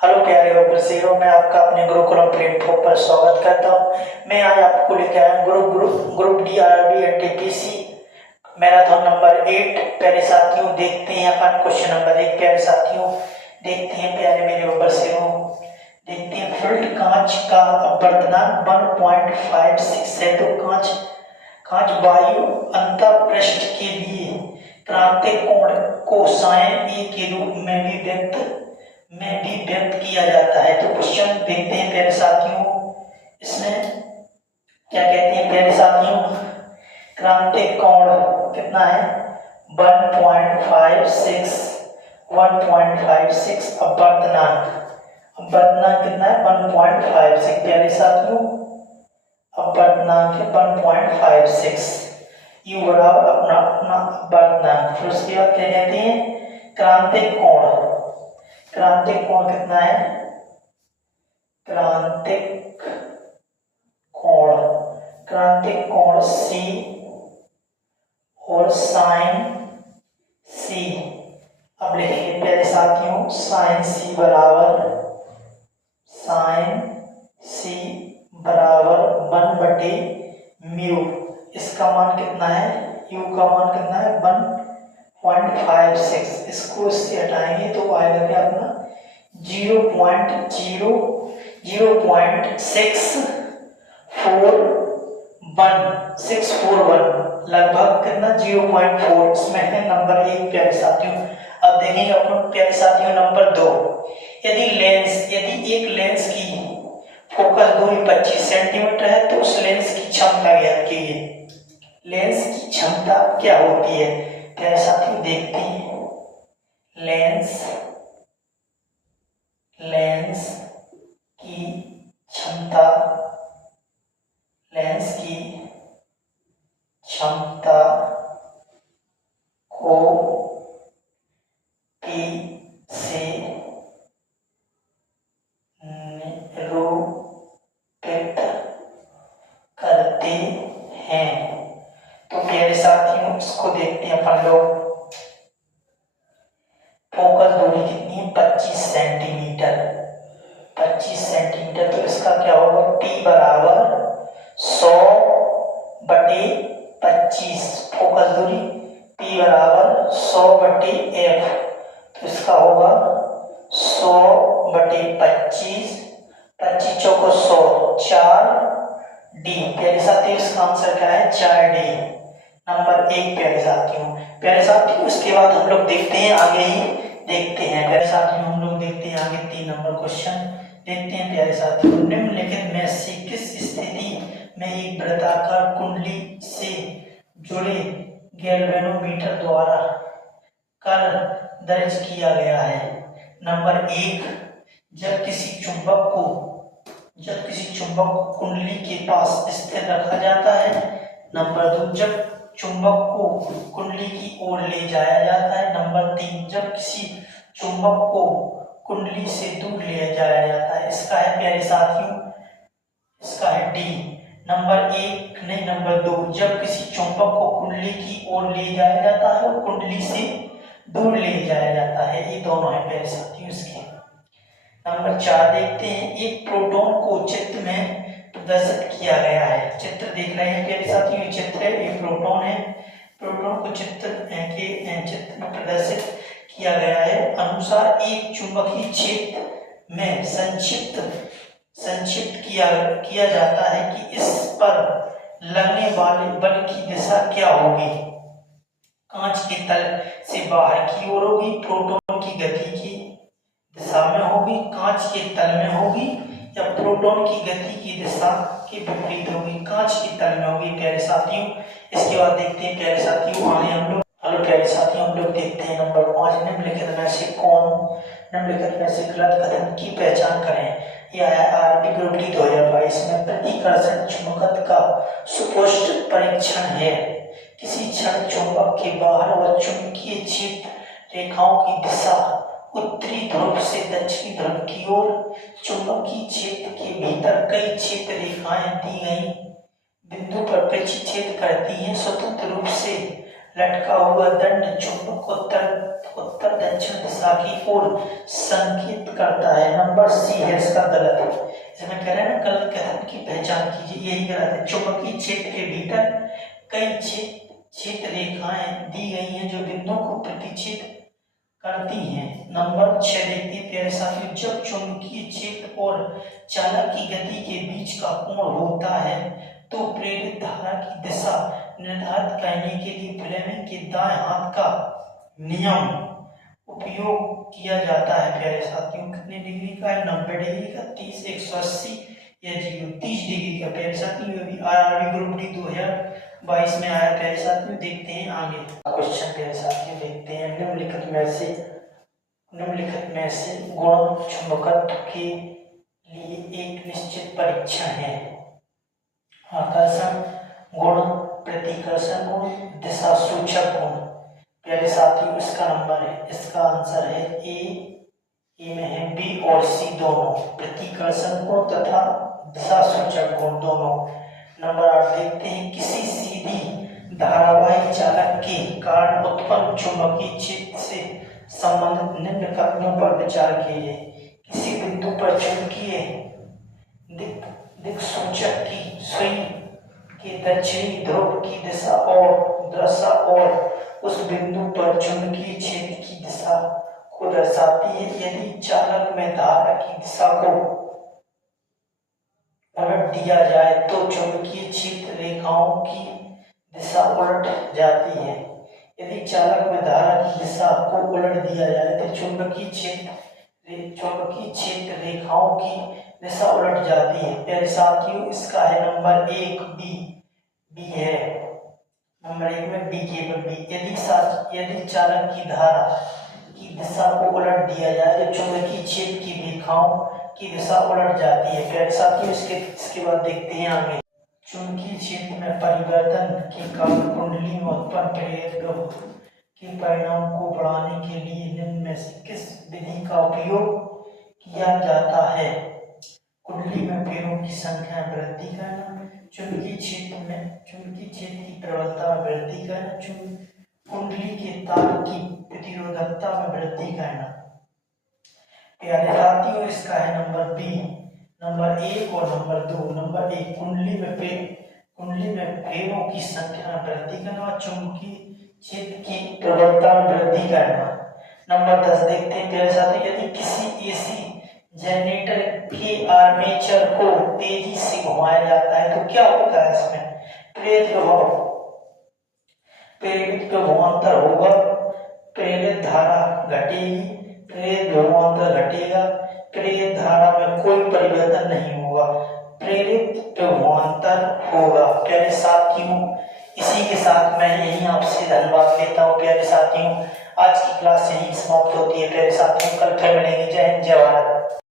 Hello प्यारे बच्चों, मैं आपका अपने गुरुकुलम प्लेटफॉर्म पर स्वागत करता हूं। मैं आज आपको लेकर आया group D RB NTPC marathon number 8। प्यारे साथियों, देखते हैं अपन क्वेश्चन नंबर 1। प्यारे साथियों देखते हैं, प्यारे मेरे बच्चों देखते हैं। फिल्ड कांच का अपवर्तनांक 1.56 है। तो कांच वायु अंतःपृष्ठ के लिए क्रांतिक कोण को sin A के रूप में भी व्यक्त किया जाता है। तो क्वेश्चन देखते हैं प्यारे साथियों, इसमें क्या कहते हैं प्यारे साथियों। क्रांतिक कोण कितना है 1.56 अपवर्तनांक कितना है 1.56 प्यारे साथियों। अपवर्तनांक है 1.56 यू बराबर अपना अपवर्तनांक। फिर उसके बाद क्या कहते हैं क्रांतिक कोण कितना है। क्रांतिक कोण C और sin C। अब लिखिए प्यारे साथियों, sin C बराबर 1/μ। इसका मान कितना है, u का मान कितना है 1.56। इसको इससे हटाएंगे तो आएगा क्या अपना 0.0641 लगभग कितना 0.4। इसमें है नंबर 1 प्यारे साथियों। अब देखेंगे अपन प्यारे साथियों नंबर 2। यदि एक लेंस की फोकस दूरी 25 सेंटीमीटर है तो उस लेंस की क्षमता ज्ञात कीजिए। लेंस की क्षमता क्या होती है प्यारे साथियों, देखते हैं। लेंस की क्षमता को P से निरूपित करते हैं। तो प्यारे साथियों इसको देखते हैं अपन लोग। फोकस दूरी कितनी है 25 सेंटीमीटर। तो इसका क्या होगा P बराबर 100/25। फोकस दूरी P बराबर 100/f। तो इसका होगा 100/25, 25 चौको 100, 4D। प्यारे साथियों इसका आंसर क्या है 4D नंबर 1 प्यारे साथियों। उसके बाद हम लोग देखते हैं आगे ही देखते हैं प्यारे साथियों। हम लोग देखते हैं आगे 3 नंबर क्वेश्चन देखते हैं प्यारे साथियों। निम्नलिखित में से किस स्थिति में एक वृत्ताकार कुंडली से जुड़े गैल्वेनोमीटर द्वारा कर दर्ज किया गया है। नंबर 1, जब किसी चुंबक को कुंडली के पास स्थिर रखा जाता है। नंबर 2, जब चुंबक को कुंडली की ओर ले जाया जाता है। नंबर 3, जब किसी चुंबक को कुंडली से दूर ले जाया जाता है। इसका है प्यारे साथियों, इसका है डी नंबर 1 नहीं नंबर 2, जब किसी चुंबक को कुंडली की ओर ले जाया जाता है और कुंडली से दूर ले जाया जाता है। ये दोनों है प्यारे साथियों इसके। नंबर 4 देखते हैं। एक प्रोटॉन को चित्र में प्रदर्शित किया गया है। चित्र देख रहे हैं प्यारे साथियों, ये चित्र है, ये प्रोटॉन है। प्रोटॉन को चित्र में प्रदर्शित किया गया है। अनुसार एक चुंबकीय क्षेत्र में संक्षिप्त किया जाता है कि इस पर लगने वाले बल की दिशा क्या होगी। कांच के तल से बाहर की ओर होगी, प्रोटॉन की गति की दिशा में होगी, कांच के तल में होगी, या प्रोटॉन की गति की दिशा के विपरीत होगी, कांच के तल में होगी प्यारे साथियों। इसके बाद देखते हैं प्यारे साथियों आगे हम लोग। हेलो प्यारे साथियों, हम लोग देखते हैं नंबर 5। निम्नलिखित में से गलत कथन की पहचान करें। यह है आरबी ग्रुप डी 2022 में प्रतिकर्षण चुंबकत्व का सुस्पष्ट परीक्षण है। किसी क्षण चुंबक के बाहर व चुंबकीय क्षेत्र रेखाओं की दिशा उत्तरी ध्रुव से दक्षिणी ध्रुव की ओर, चुंबकीय क्षेत्र के भीतर कई क्षेत्र रेखाएं दी गई बिंदु पर प्रतिच्छेद करती हैं। स्वतंत्र रूप से लटका हुआ दंड चुंबक उत्तर दक्षिण दिशा की ओर संकेत करता है। नंबर सी है इसका गलत। इसमें कह रहे हैं ना गलत कथन की पहचान कीजिए, यही गलत है। चुंबकीय क्षेत्र के भीतर कई क्षेत्र रेखाएं दी गई हैं जो बिंदुओं को प्रतिच्छेद करती हैं। नंबर 6 देखते हैं प्यारे साथियों, जब चुंबकीय क्षेत्र और चालक की गति के बीच का कोण होता है तो प्रेरित धारा की दिशा निर्धारित करने के लिए फ्लेमिंग के दाएं हाथ का नियम उपयोग किया जाता है। प्यारे साथियों कितने डिग्री का है? 90 डिग्री का। 30, 180 या 30 डिग्री का। प्यारे साथियों ये भी आरआरबी ग्रुप डी 2022 में आया। प्यारे साथियों देखते हैं आगे क्वेश्चन। प्यारे साथियों देखते हैं, निम्नलिखित में से गुण चुंबकत्व के लिए एक निश्चित परीक्षण है। आकर्षण गुण, प्रतिकर्षण गुण, दिशा सूचक गुण। प्यारे साथियों इसका नंबर है, इसका आंसर है ए में है बी और सी दोनों, प्रतिकर्षण गुण तथा दिशा सूचक गुण दोनों। नंबर 8 देखते हैं, किसी सीधी धारावाही चालक के कारण उत्पन्न चुंबकीय क्षेत्र से संबंधित निम्न कथनों पर विचार कीजिए। किसी बिंदु पर चुंबकीय दिक्सूचक की सुई के दक्षिणी ध्रुव की दिशा और उस बिंदु पर चुंबकीय क्षेत्र की दिशा को दर्शाती है। यदि चालक में धारा की दिशा को उलट दिया जाए तो चुंबकीय क्षेत्र रेखाओं की दिशा उलट जाती है। यदि चालक में धारा की दिशा को उलट दिया जाए तो चुंबकीय क्षेत्र रेखाओं की दिशा उलट जाती है। प्यारे साथियों इसका है नंबर 1 बी है। नंबर 1 में बी केवल बी। यदि चालक की धारा की दिशा को उलट दिया जाए तो चुंबकीय क्षेत्र की रेखाओं की दिशा उलट जाती है। प्यारे साथियों इसके बाद देखते हैं आगे। चुंबकीय क्षेत्र में परिवर्तन के कारण कुंडली में उत्पन्न प्रेरित विभव के परिणाम को बढ़ाने के लिए निम्न में से किस विधि का उपयोग किया जाता है? कुंडली में पेड़ों की संख्या में वृद्धि करना, चुंबकीय क्षेत्र की प्रबलता में वृद्धि करना, कुंडली के तार की प्रतिरोधकता में वृद्धि करना। प्यारे साथियों इसका है नंबर बी, नंबर 1 और नंबर 2। नंबर 1 कुंडली में पेड़ों की संख्या में वृद्धि करना, चुंबकीय क्षेत्र की प्रबलता में वृद्धि करना। नंबर 10 देखते हैं प्यारे साथियों, यदि किसी एसी जनरेटर के आर्मेचर को तेजी से घुमाया जाता है तो क्या होता है? इसमें प्रेरित विभवांतर होगा, प्रेरित धारा घटेगी, प्रेरित विभवांतर घटेगा, प्रेरित धारा में कोई परिवर्तन नहीं होगा, प्रेरित विभवांतर होगा। प्यारे साथियों इसी के साथ मैं यही आपसे धन्यवाद लेता हूँ। प्यारे साथियों आज की क्लास यही समाप्त होती है। प्यारे साथियों कल फिर मिलेंगे। जय हिंद, जय भारत।